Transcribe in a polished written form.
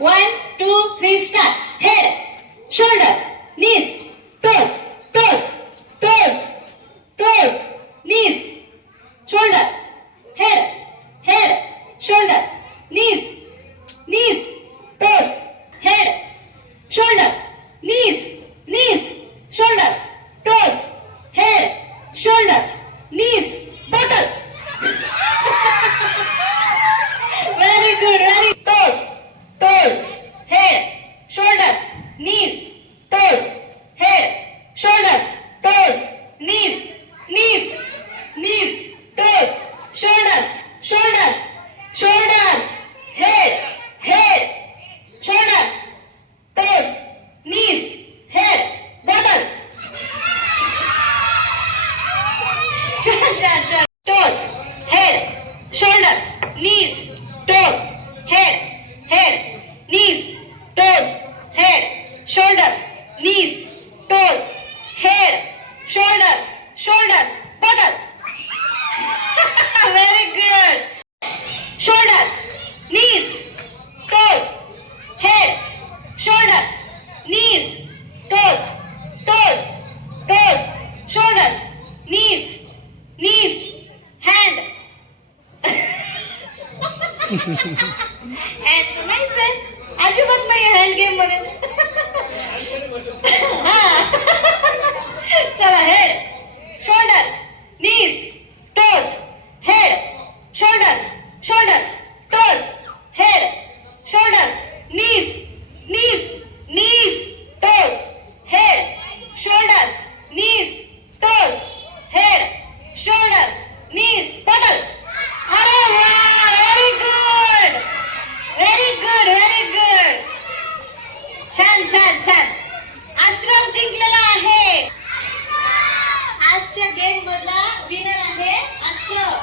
1, 2, 3 start. Head, shoulders, knees, toes, toes, toes, toes, knees, shoulder, head, head, shoulder, knees, knees, toes, head, shoulders, knees, knees, shoulders, toes, head, shoulders, knees, bottle. Very good, very toes, toes, head, shoulders, knees, toes, head, shoulders, toes, knees, knees, knees, toes, shoulders, shoulders, shoulders, head, head, shoulders, toes, knees, head, bottle. Chan, chan, chan. Toes, head, shoulders, knees, toes, head, head, knees, toes, head, shoulders, knees, toes, head, shoulders, shoulders, bottle. Very good. Shoulders, knees, toes, head, shoulders, knees, toes, toes, toes, shoulders, knees, knees, hand. Hand तर नाहीच आहे, अजिबात नाही hand game मध्ये. चला, head, shoulders, नीज, toes, head, shoulders, shoulders, toes, head, shoulders, नीज, नीज, नीज, toes, head, shoulders, नीज, toes, head, shoulders, नीज, बटल. अरे वा, very good, very good, very good. छान छान छान. आश्रम जिंकलेला आहे. आजच्या गेम मधला विनर आहे आश्रम.